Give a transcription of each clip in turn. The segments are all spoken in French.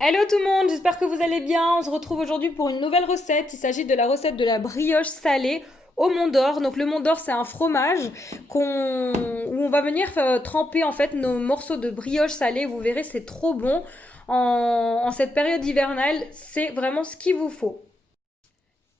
Hello tout le monde, j'espère que vous allez bien. On se retrouve aujourd'hui pour une nouvelle recette. Il s'agit de la recette de la brioche salée au Mont d'Or. Donc le Mont d'Or, c'est un fromage où on va venir tremper en fait nos morceaux de brioche salée. Vous verrez, c'est trop bon. En cette période hivernale, c'est vraiment ce qu'il vous faut.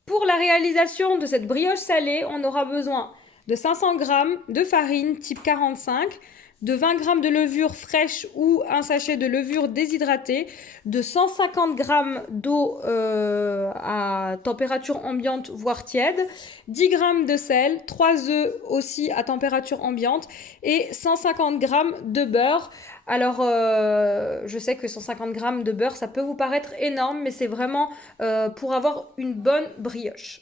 Pour la réalisation de cette brioche salée, on aura besoin de 500 grammes de farine type 45, de 20 grammes de levure fraîche ou un sachet de levure déshydratée, de 150 grammes d'eau à température ambiante voire tiède, 10 grammes de sel, 3 œufs aussi à température ambiante et 150 grammes de beurre. Alors, je sais que 150 grammes de beurre, ça peut vous paraître énorme, mais c'est vraiment pour avoir une bonne brioche.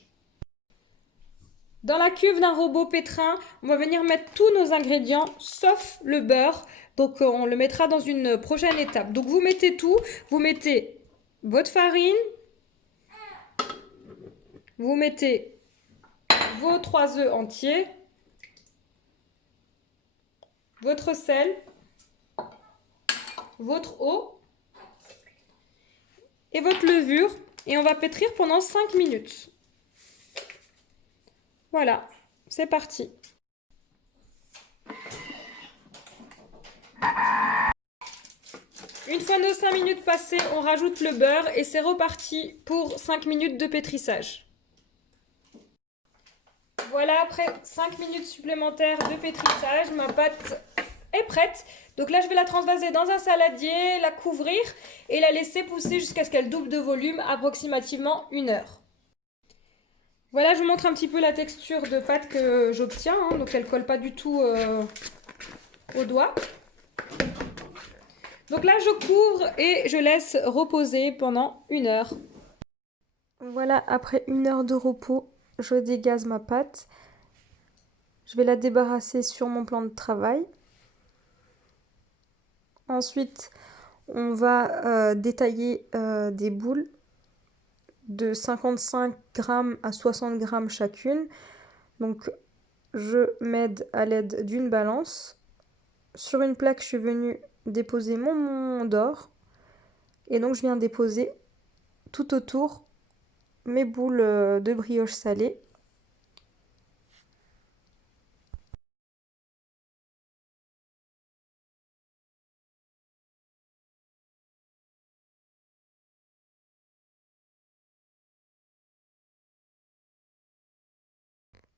Dans la cuve d'un robot pétrin, on va venir mettre tous nos ingrédients sauf le beurre. Donc on le mettra dans une prochaine étape. Donc vous mettez tout, vous mettez votre farine, vous mettez vos 3 œufs entiers, votre sel, votre eau et votre levure et on va pétrir pendant 5 minutes. Voilà, c'est parti. Une fois nos 5 minutes passées, on rajoute le beurre et c'est reparti pour 5 minutes de pétrissage. Voilà, après 5 minutes supplémentaires de pétrissage, ma pâte est prête. Donc là, je vais la transvaser dans un saladier, la couvrir et la laisser pousser jusqu'à ce qu'elle double de volume, approximativement 1 heure. Voilà, je vous montre un petit peu la texture de pâte que j'obtiens, hein, donc elle colle pas du tout au doigt. Donc là, je couvre et je laisse reposer pendant 1 heure. Voilà, après 1 heure de repos, je dégaze ma pâte. Je vais la débarrasser sur mon plan de travail. Ensuite, on va détailler des boules de 55 grammes à 60 grammes chacune. Donc, je m'aide à l'aide d'une balance. Sur une plaque, je suis venue déposer mon Mont d'Or. Et donc, je viens déposer tout autour mes boules de brioche salée.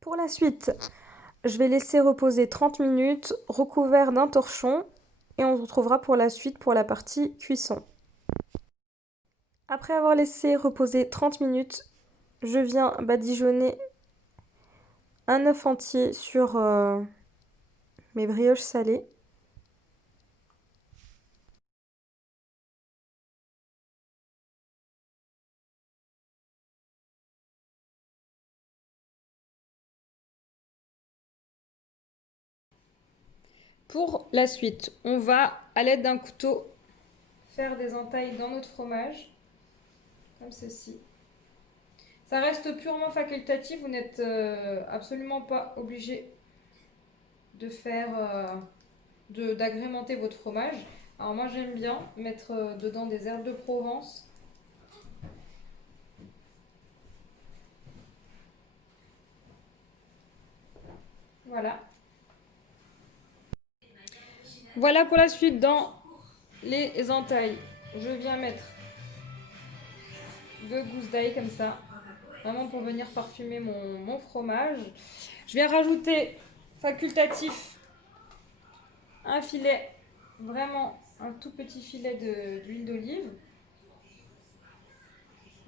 Pour la suite, je vais laisser reposer 30 minutes recouvert d'un torchon et on se retrouvera pour la suite pour la partie cuisson. Après avoir laissé reposer 30 minutes, je viens badigeonner un œuf entier sur mes brioches salées. Pour la suite, on va, à l'aide d'un couteau, faire des entailles dans notre fromage, comme ceci. Ça reste purement facultatif, vous n'êtes absolument pas obligé de faire, d'agrémenter votre fromage. Alors moi j'aime bien mettre dedans des herbes de Provence. Voilà. Voilà pour la suite dans les entailles. Je viens mettre 2 gousses d'ail comme ça, vraiment pour venir parfumer mon fromage. Je viens rajouter facultatif un filet, vraiment un tout petit filet d'huile d'olive.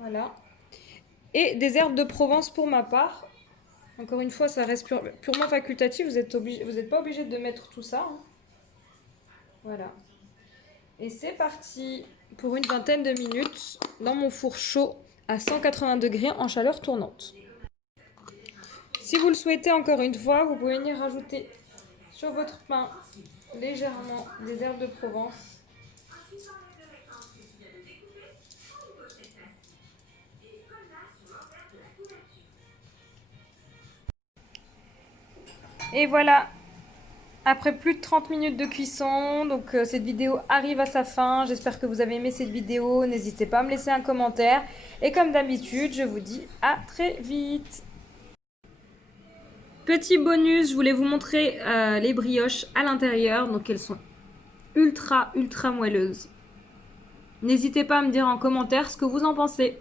Voilà. Et des herbes de Provence pour ma part. Encore une fois, ça reste purement facultatif, vous n'êtes pas obligé de mettre tout ça, hein. Voilà. Et c'est parti pour une vingtaine de minutes dans mon four chaud à 180 degrés en chaleur tournante. Si vous le souhaitez encore une fois, vous pouvez venir rajouter sur votre pain légèrement des herbes de Provence. Et voilà, Après plus de 30 minutes de cuisson, donc cette vidéo arrive à sa fin. J'espère que vous avez aimé cette vidéo. N'hésitez pas à me laisser un commentaire. Et comme d'habitude, je vous dis à très vite. Petit bonus, je voulais vous montrer les brioches à l'intérieur. Donc elles sont ultra moelleuses. N'hésitez pas à me dire en commentaire ce que vous en pensez.